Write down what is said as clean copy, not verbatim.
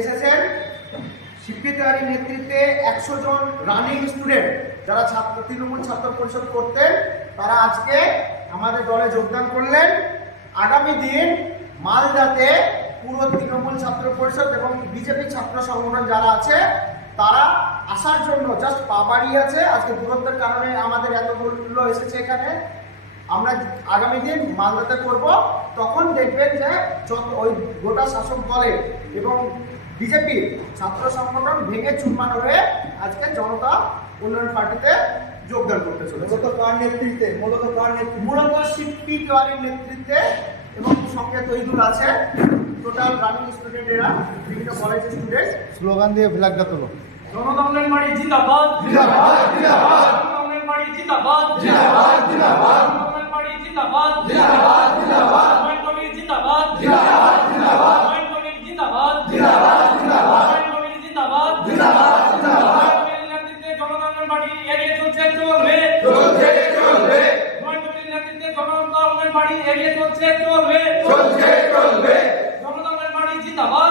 এসেছেন শিববিদ্যালয়ের নেতৃত্বে 100 জন running student যারা তৃণমূল ছাত্র পরিষদ করতেন, তারা আজকে আমাদের দলে যোগদান করলেন। আগামী দিন মালদাতে পুরো তৃণমূল ছাত্র পরিষদ এবং বিজেপি ছাত্র সংগঠন যারা আছে তারা আসার জন্য জাস্ট পা বাড়িয়েছে। আজকে দূরত্বের কারণে আমাদের এতগুলো এসেছে এখানে। আমরা আগামী দিন মালদাতে করব, তখন দেখবেন যে যত ওই গোটা শাসক দলের এবং বিজেপির ছাত্র সংগঠন ভেঙে চুরমার হয়ে আজকে জনতা উন্নয়ন পার্টিতে যোগদান করতে চলেছে। মূলত শিবপি তেওয়ারির নেতৃত্বে এবং সঙ্গে তৈদুল আছে, টোটাল রানিং স্টুডেন্টেরা, বিভিন্ন কলেজের স্টুডেন্ট। স্লোগান দিয়ে ফ্ল্যাগটা তোলো। জনতা উন্নয়ন পার্টি জিন্দাবাদ, জিন্দাবাদ, জিন্দাবাদ। জনতা উন্নয়ন পার্টি জিন্দাবাদ, জিন্দাবাদ, জিন্দাবাদ। জনতা উন্নয়ন পার্টি জিন্দাবাদ, জিন্দাবাদ, জিন্দাবাদ। উন্নয়ন কমিটি জিন্দাবাদ, জিন্দাবাদ, জিন্দাবাদ। উন্নয়ন কমিটি জিন্দাবাদ, জিন্দাবাদ, জিন্দাবাদ। উন্নয়ন কমিটি জিন্দাবাদ, জিন্দাবাদ, জিন্দাবাদ। উন্নয়ন কমিটির নেতৃত্বে জনতা উন্নয়ন পার্টি এগিয়ে চলছে, চলবে, চলছে, চলবে। উন্নয়ন কমিটির নেতৃত্বে জনতা উন্নয়ন পার্টি এগিয়ে চলছে, চলবে, চলছে, চলবে। জনতা উন্নয়ন পার্টি জিন্দাবাদ।